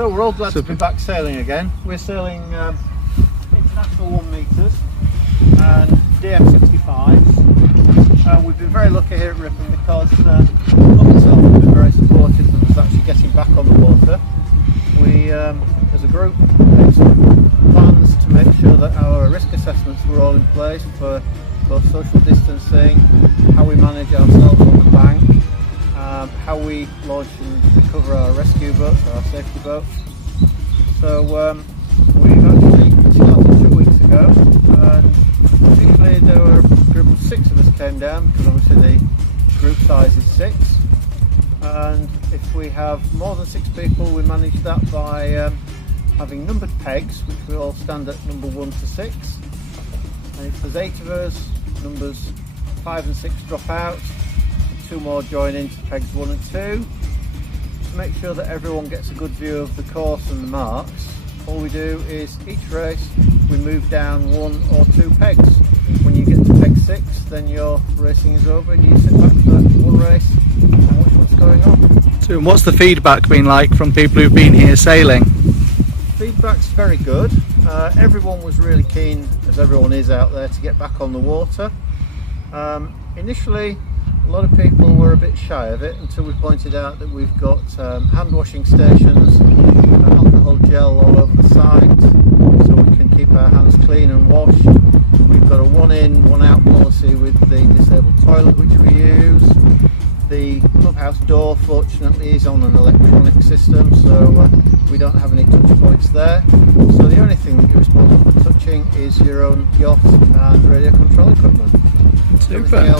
So we're all glad to be back sailing again. We're sailing international 1 metres and DF65s. We've been very lucky here at Ripon because the club itself has been very supportive of us actually getting back on the water. We, as a group, made some plans to make sure that our risk assessments were all in place for both social distancing, how we manage ourselves on the bank, how we launch and recover our rescue boats, our safety boats. So we've actually started 2 weeks ago, and particularly there were a group of 6 of us came down because obviously the group size is 6, and if we have more than 6 people we manage that by having numbered pegs, which we all stand at number 1 to 6, and if there's 8 of us, numbers 5 and 6 drop out, 2 more join into pegs 1 and 2. To make sure that everyone gets a good view of the course and the marks, all we do is each race we move down 1 or 2 pegs. When you get to peg 6, then your racing is over and you sit back for one race and watch what's going on. So, and what's the feedback been like from people who've been here sailing? Feedback's very good. Everyone was really keen, as everyone is out there, to get back on the water. Initially a lot of people were a bit shy of it until we pointed out that we've got hand washing stations, alcohol gel all over the site so we can keep our hands clean and washed. We've got a 1 in, 1 out policy with the disabled toilet which we use. The clubhouse door fortunately is on an electronic system, so we don't have any touch points there. So the only thing you're responsible for touching is your own yacht and radio control equipment. Super.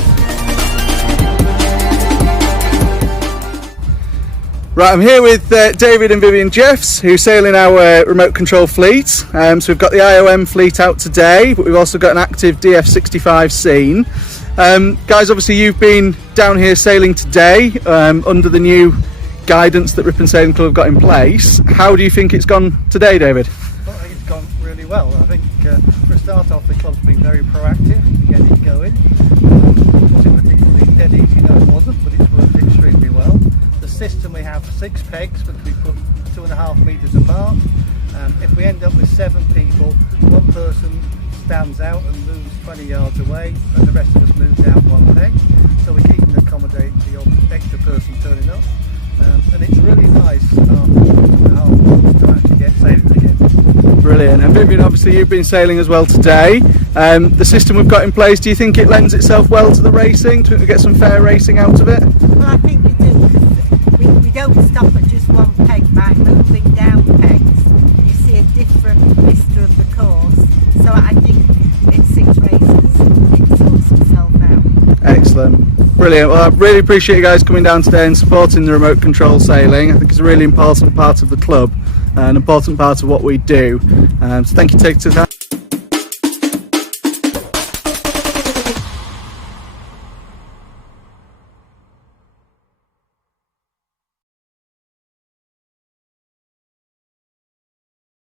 Right, I'm here with David and Vivian Jeffs, who sail in our remote control fleet. So we've got the IOM fleet out today, but we've also got an active DF65 scene. Guys, obviously you've been down here sailing today under the new guidance that Ripon Sailing Club have got in place. How do you think it's gone today, David? Well, I think it's gone really well. I think for a start off the club's been very proactive to get it going. It wasn't particularly dead easy, no it wasn't, but it's worked extremely well. The system, we have 6 pegs which we put 2.5 metres apart. If we end up with 7 people, one person stands out and moves 20 yards away and the rest of us move down 1 peg, so we can accommodate the extra person turning up, and it's really nice after 2.5 months to actually get sailing again. Brilliant. And Vivian, obviously you've been sailing as well today. The system we've got in place, do you think it lends itself well to the racing? Do you think we get some fair racing out of it? Well, I think we do, because we don't stop at just 1 peg. By moving down pegs you see a different vista of the course, so I think in 6 races it sorts itself out. Excellent. Brilliant. Well, I really appreciate you guys coming down today and supporting the remote control sailing. I think it's a really important part of the club, an important part of what we do. So thank you for taking the time.